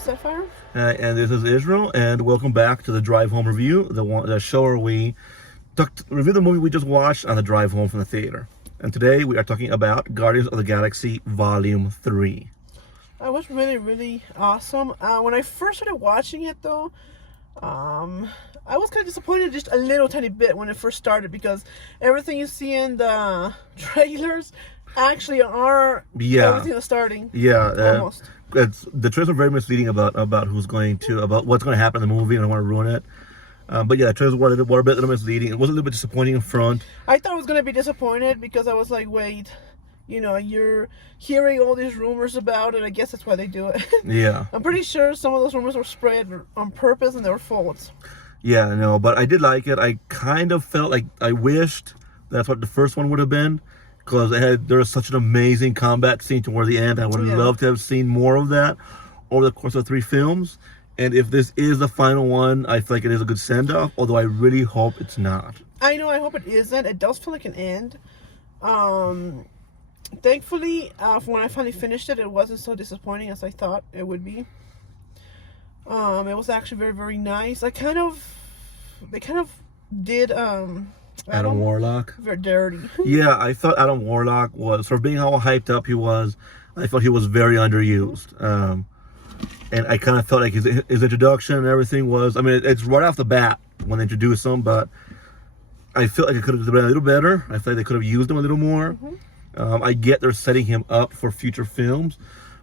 is Sapphire. And this is Israel, and welcome back to the Drive Home Review, the show where we review the movie we just watched on the drive home from the theater. And today we are talking about Guardians of the Galaxy Volume 3. It was really, really awesome. When I first started watching it, though, I was kind of disappointed just a little tiny bit when it first started, because everything you see in the trailers actually are everything that's starting. Yeah, almost. The trailers are very misleading about what's going to happen in the movie, and I don't want to ruin it. But yeah, the trailers were a little misleading. It was a little bit disappointing in front. I thought I was going to be disappointed because I was like, wait, you're hearing all these rumors about it. I guess that's why they do it. Yeah. I'm pretty sure some of those rumors were spread on purpose and they were false. Yeah, no, but I did like it. I kind of felt like I wished that's what the first one would have been, because there was such an amazing combat scene toward the end. I would have loved to have seen more of that over the course of 3 films. And if this is the final one, I feel like it is a good send-off, although I really hope it's not. I know, I hope it isn't. It does feel like an end. Thankfully, when I finally finished it, it wasn't so disappointing as I thought it would be. It was actually very, very nice. They kind of did Adam Warlock very dirty. Yeah, I thought Adam Warlock was, for being how hyped up he was, I thought he was very underused. And I kind of felt like his introduction and everything was, I mean, it's right off the bat when they introduced him, but I feel like it could have been a little better. I feel like they could have used him a little more. I get they're setting him up for future films,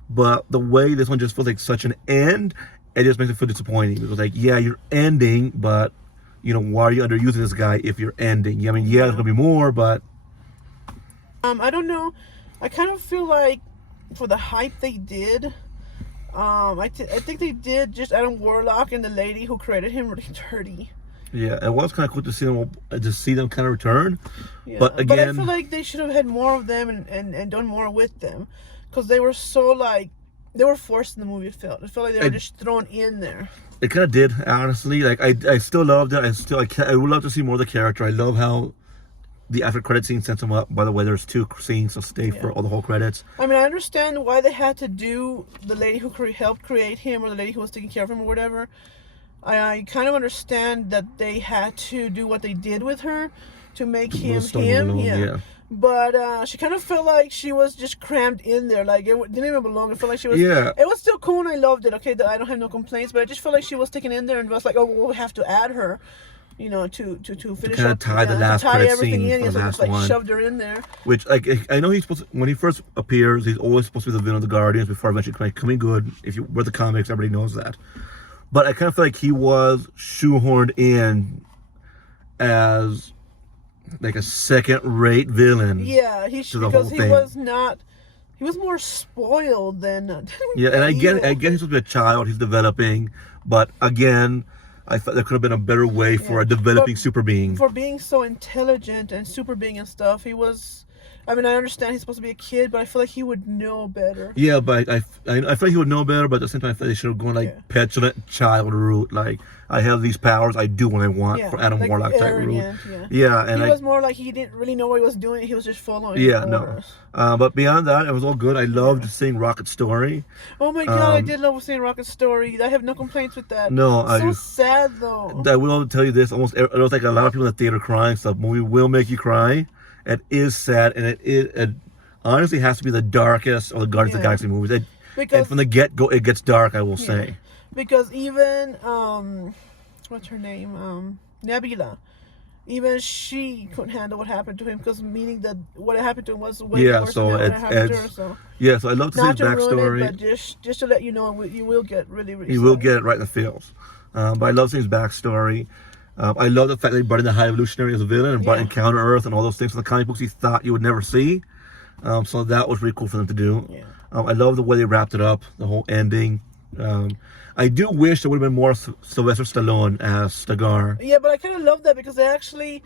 but the way this one just feels like such an end, it just makes it feel disappointing. Because like, yeah, you're ending, but why are you underusing this guy if you're ending? I mean, yeah, there's gonna be more, but I don't know. I kind of feel like for the hype they did, I think they did just Adam Warlock and the lady who created him really dirty. Yeah, it was kind of cool to see them kind of return. Yeah. But again, I feel like they should have had more of them and done more with them, because they were so they were forced in the movie. It felt like they were just thrown in there. It kind of did, honestly. Like I still loved it. I would love to see more of the character. I love how the after credit scene sets him up. By the way, there's 2 scenes, so stay for all the whole credits. I mean, I understand why they had to do the lady who helped create him, or the lady who was taking care of him, or whatever. I kind of understand that they had to do what they did with her to make him him. Yeah. But she kind of felt like she was just crammed in there. Like, it didn't even belong. It felt like she was... Yeah. It was still cool and I loved it. Okay, I don't have no complaints. But I just felt like she was taken in there and was like, oh, well, we have to add her, to finish kind of tie the last credit scene in. For the last one. Shoved her in there. Which, like, I know he's supposed to, when he first appears, he's always supposed to be the villain of the Guardians before eventually becoming good. If you read the comics, everybody knows that. But I kind of feel like he was shoehorned in as like a second-rate villain. Yeah, because he was not. He was more spoiled than. Yeah, and I get he's supposed to be a child. He's developing, but again, I thought there could have been a better way for a developing super being. For being so intelligent and super being and stuff, he was. I mean, I understand he's supposed to be a kid, but I feel like he would know better. Yeah, but I feel like he would know better, but at the same time, I feel like they should have gone petulant child route. Like, I have these powers, I do what I want, for Adam Warlock type route. Yeah, and he was more like he didn't really know what he was doing. He was just following. Yeah, no. But beyond that, it was all good. I loved seeing Rocket's story. Oh my god, I did love seeing Rocket's story. I have no complaints with that. No, so sad though. I will tell you this: it was like a lot of people in the theater crying. So the movie will make you cry. It is sad, and it honestly has to be the darkest of the Guardians of the Galaxy movies. And from the get-go, it gets dark, I will say. Because even, what's her name? Nebula. Even she couldn't handle what happened to him, because meaning that what happened to him was way worse than what happened to her. So. Yeah, so I love to see his backstory. Not to ruin it, but just to let you know, you will get really, really You will get it right in the feels. But I love seeing his backstory. I love the fact that he brought in the High Evolutionary as a villain and brought in Counter Earth and all those things from the comic books you thought you would never see. So that was really cool for them to do. Yeah. I love the way they wrapped it up, the whole ending. I do wish there would have been more Sylvester Stallone as Stagar. Yeah, but I kind of love that, because they actually,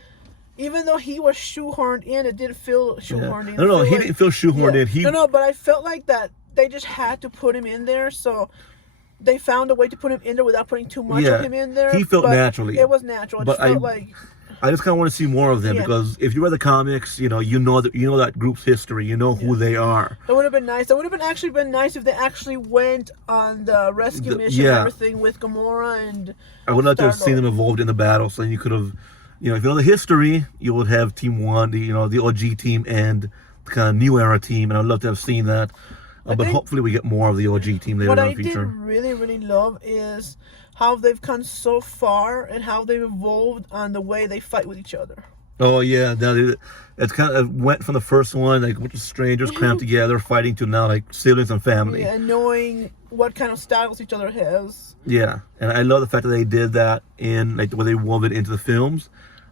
even though he was shoehorned in, it didn't feel shoehorned in. No, he didn't feel shoehorned in. No, but I felt like that they just had to put him in there, so they found a way to put him in there without putting too much of him in there. He felt naturally. It was natural. It just felt like I just kind of want to see more of them because if you read the comics, you know that group's history, you know who they are. It would have been nice. It would have been nice if they actually went on the rescue mission and everything with Gamora and. I would love to have seen them involved in the battle, so you could have, if you know the history, you would have Team One, the OG team and the kind of new era team, and I'd love to have seen that. But hopefully we get more of the OG team later in the future. What I did really, really love is how they've come so far and how they've evolved on the way they fight with each other. Oh yeah, it's kind of went from the first one, like with strangers cramped together fighting, to now like siblings and family. Yeah, and knowing what kind of styles each other has. Yeah, and I love the fact that they did that in like the way they wove it into the films.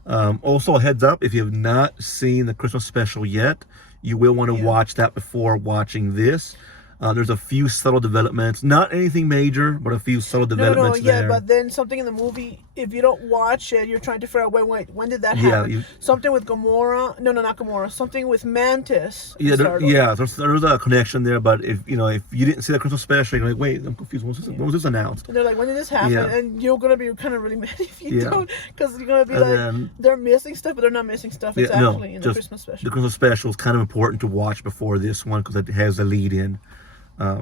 Also, a heads up, if you have not seen the Christmas special yet, you will want to watch that before watching this. There's a few subtle developments, not anything major, but a few subtle developments there. But then something in the movie, if you don't watch it, you're trying to figure out, wait, when did that happen? Something with Gamora, not Gamora, something with Mantis. Yeah, there's a connection there, but if you didn't see the Christmas special, you're like, wait, I'm confused, when was this announced? And they're like, when did this happen? Yeah. And you're going to be kind of really mad if you don't, because you're going to be like, they're missing stuff, but they're not missing stuff. It's actually in the Christmas special. The Christmas special is kind of important to watch before this one, because it has a lead in.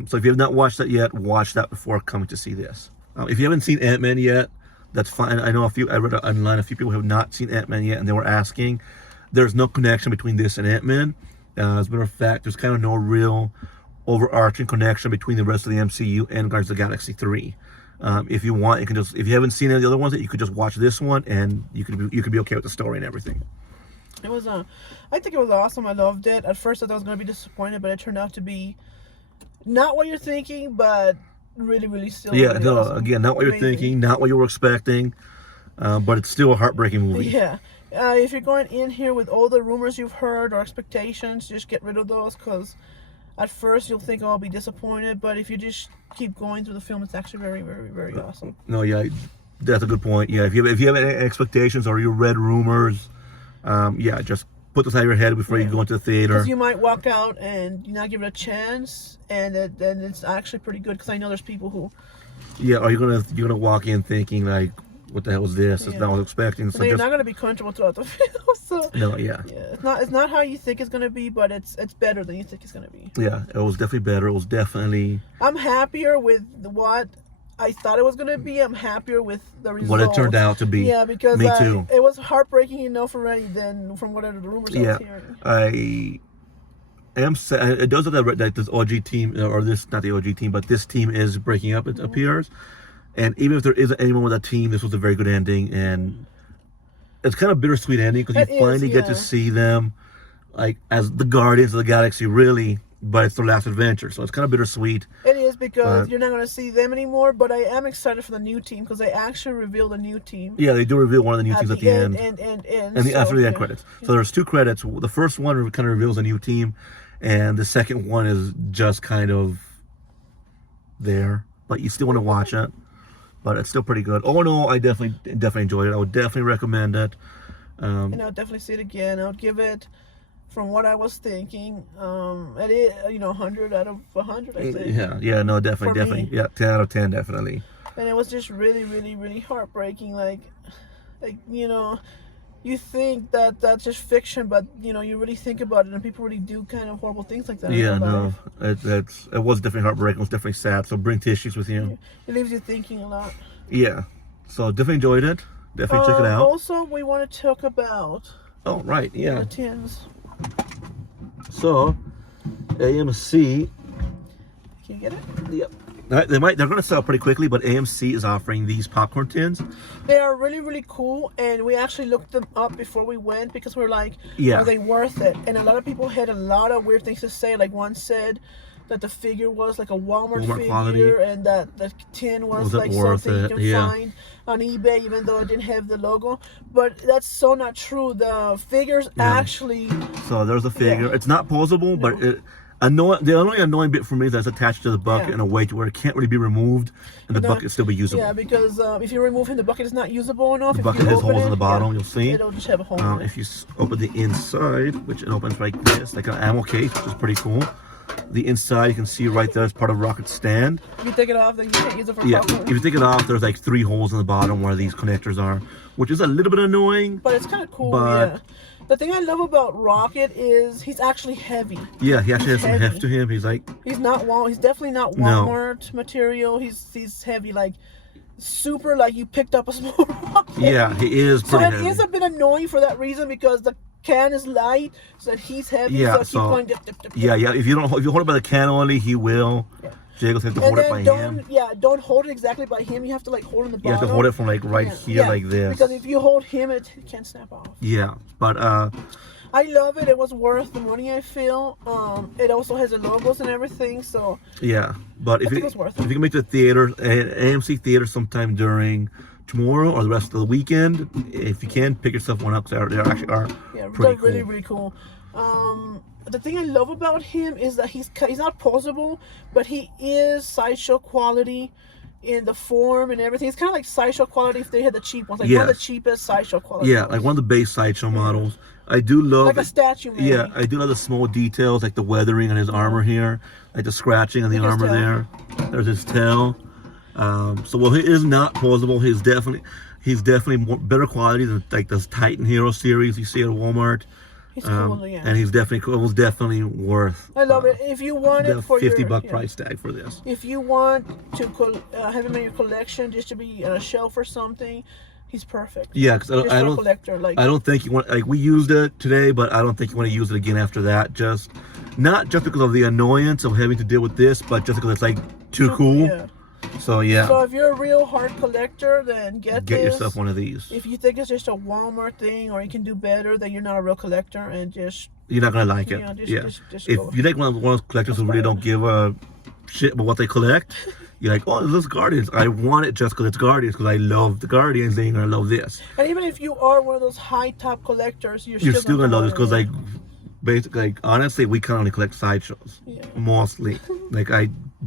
So if you have not watched that yet, watch that before coming to see this. If you haven't seen Ant-Man yet, that's fine. I know I read online a few people have not seen Ant-Man yet, and they were asking. There's no connection between this and Ant-Man. As a matter of fact, there's kind of no real overarching connection between the rest of the MCU and Guardians of the Galaxy 3. If you want, you can just, if you haven't seen any of the other ones, you could just watch this one, and you could be okay with the story and everything. It was I think it was awesome. I loved it. At first I thought I was going to be disappointed, but it turned out to be not what you're thinking, but really, really still. Yeah, really no, awesome. Again, not what you're thinking, not what you were expecting, but it's still a heartbreaking movie. Yeah. If you're going in here with all the rumors you've heard or expectations, just get rid of those, because at first you'll think, oh, I'll be disappointed, but if you just keep going through the film, it's actually very, very, very awesome. No, yeah, that's a good point. Yeah, if you have any expectations or you read rumors, just put this out of your head before you go into the theater. Because you might walk out and not give it a chance, and it's actually pretty good. Because I know there's people who. Yeah, are you're gonna walk in thinking like, what the hell is this? It's not what I was expecting. So you're not gonna be comfortable throughout the film. So no, yeah. It's not how you think it's gonna be, but it's better than you think it's gonna be. Yeah, it was definitely better. It was definitely. I'm happier with what I thought it was going to be. I'm happier with the result. What it turned out to be. Yeah, because me too. It was heartbreaking enough already than from whatever the rumors I was hearing. I am sad. It does look that this OG team, or this, not the OG team, but this team is breaking up, it appears. And even if there isn't anyone with that team, this was a very good ending. And it's kind of bittersweet ending, because you finally get to see them like as the Guardians of the Galaxy, really. But it's their last adventure, so it's kind of bittersweet. It is, because you're not going to see them anymore, but I am excited for the new team, because they actually revealed a new team. Yeah, they do reveal one of the new teams at the end. After the end credits. So there's two credits. The first one kind of reveals a new team, and the second one is just kind of there. But you still want to watch it. But it's still pretty good. Oh no, I definitely enjoyed it. I would definitely recommend it. And I would definitely see it again. I would give it, from what I was thinking, at it, 100 out of 100, I think. Yeah, no, definitely. Yeah, 10 out of 10, definitely. And it was just really, really, really heartbreaking. Like you think that that's just fiction, but you really think about it, and people really do kind of horrible things like that. Yeah, no, it was definitely heartbreaking. It was definitely sad. So bring tissues with you. It leaves you thinking a lot. Yeah, so definitely enjoyed it. Definitely check it out. Also, we want to talk about. Oh right, yeah. The tins. So, AMC. Can you get it? Yep. They're going to sell pretty quickly, but AMC is offering these popcorn tins. They are really, really cool, and we actually looked them up before we went, because we're like, are they worth it? And a lot of people had a lot of weird things to say. Like, one said that the figure was like a Walmart figure, quality, and that the tin was like something you can find on eBay, even though it didn't have the logo. But that's so not true. The figure's actually. So there's a figure. It's not posable, but the only annoying bit for me is that it's attached to the bucket in a way to where it can't really be removed, and the bucket still be usable. Yeah, because if you remove him, the bucket is not usable enough. The bucket has holes in the bottom, you'll see. It'll just have a hole in it. If you open the inside, which it opens like this, like an ammo case, which is pretty cool. The inside, you can see right there, is part of rocket stand. If you take it off, then you can't use it for Yeah, popcorn. if you take it off, there's like 3 holes in the bottom where these connectors are, which is a little bit annoying. But it's kind of cool, But- yeah. The thing I love about Rocket is he's actually heavy. Yeah, he actually has some heavy. heft to him. He's like, He's not He's definitely not No. Walmart material. He's heavy, like super. Like you picked up a small rocket. yeah, he is So pretty it heavy. is a bit annoying for that reason because the can is light, so he's heavy. Yeah, so it keeps so- going dip, dip, dip, dip. Yeah, if you hold it by the can only, he will. Yeah. Jago's have to And hold it by then him. don't hold it exactly by him. You have to like hold it in the bottom. You have to hold it from like right Yeah, here, yeah, like this. Because if you hold him, it can't snap off. Yeah, but I love it. It was worth the money, I feel. It also has the logos and everything, so yeah, but if think you it's worth if it. you can make the theater, AMC theater sometime during tomorrow or the rest of the weekend, if you can pick yourself one up, because they actually are yeah, pretty they're really cool. really cool. The thing I love about him is that he's not posable, but he is sideshow quality in the form and everything. It's kind of like sideshow quality if they had the cheap ones, like one of the Yes. cheapest sideshow quality. Yeah, ones. like one of the base sideshow models. I do love like a statue. Maybe. Yeah, I do love the small details, like the weathering on his armor here, like the scratching on the Look at his armor tail. there. There's his tail. So while he is not posable, he's definitely better quality than like this Titan Hero series you see at Walmart. He's cool, yeah. And he's definitely cool. It was definitely worth. I love it. If you want The it for $50 your price tag for this. If you want to have him in your collection, just to be on a shelf or something, he's perfect. Yeah, because Just I for a don't. collector, like I don't think you want, like, we used it today, but I don't think you want to use it again after that. Not just because of the annoyance of having to deal with this, but just because it's like too cool. Yeah. So yeah, So if you're a real hard collector, then get this. yourself one of these. If you think it's just a Walmart thing, or you can do better, then you're not a real collector, and just You're not gonna like it. Yeah, just- yeah. just If go. you like one of those collectors who really don't give a shit about what they collect, you're like, oh, this is Guardians. I want it just because it's Guardians, because I love the Guardians thing and I love this. and even if you are one of those high top collectors, you're You're still gonna love this because, want like, basically, like, honestly, we can only collect sideshows. Yeah. Mostly. Like,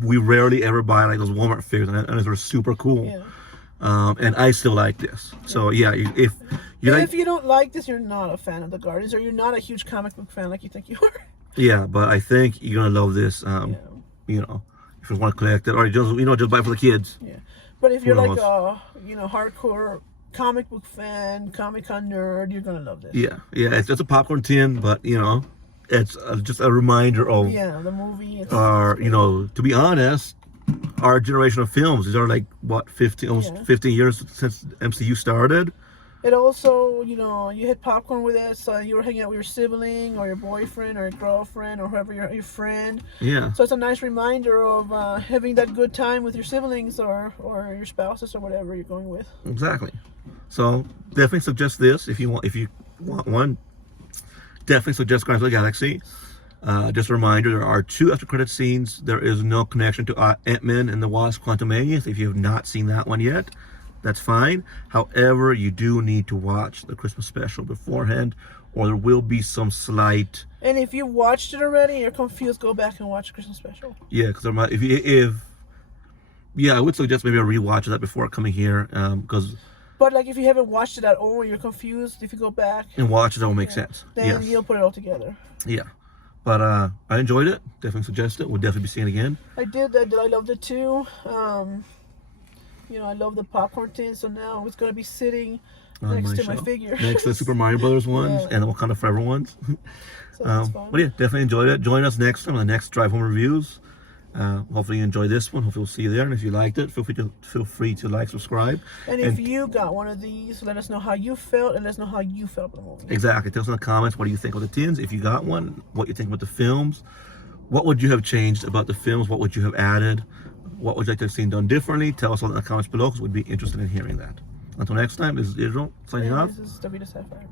we rarely ever buy like those Walmart figures, and those are super cool. Yeah. And I still like this. So yeah, if you And like, if you don't like this, you're not a fan of the Guardians, or you're not a huge comic book fan like you think you are. yeah, but I think you're gonna love this. You know, if you want to collect it, or just buy it for the kids. Yeah, but if you're Who like knows? a hardcore comic book fan, Comic-Con nerd, you're gonna love this. Yeah, it's just a popcorn tin, but it's just a reminder of Yeah, the movie. It's, our, to be honest, our generation of films. These are like what, 15 years since MCU started. It also, you had popcorn with it, so you were hanging out with your sibling or your boyfriend or your girlfriend or whoever your friend. Yeah, So it's a nice reminder of having that good time with your siblings or your spouses or whatever you're going with. exactly. So definitely suggest this if you want one. Definitely suggest Guardians of the Galaxy. Just a reminder, there are 2 after credit scenes. There is no connection to Ant-Man and the Wasp: Quantumania. If you have not seen that one yet, that's fine. However, you do need to watch the Christmas special beforehand, or there will be some slight. And if you watched it already and you're confused, go back and watch the Christmas special. Yeah, because there might I would suggest maybe a rewatch of that before coming here, because But like if you haven't watched it at all, you're confused, if you go back, and watch it, that will make sense. then Yes. you'll put it all together. Yeah. But I enjoyed it. Definitely suggest it. We'll definitely be seeing it again. I loved it too. I love the popcorn tin, so now it's gonna be sitting On next to my shelf. figure. Next to the Super Mario Brothers ones Yeah. and the Wakanda Forever ones. So that's fun. But yeah, definitely enjoyed it. Join us next time on the next Drive Home Reviews. Hopefully you enjoy this one. Hopefully we'll see you there. And if you liked it, feel free to like, subscribe. And if you got one of these, let us know how you felt, and let us know how you felt about the movie. Exactly. Tell us in the comments, what do you think of the tins? If you got one, what you think about the films? What would you have changed about the films? What would you have added? What would you like to have seen done differently? Tell us all in the comments below, because we'd be interested in hearing that. Until next time, this is Israel signing off. This is Davida Sapphire.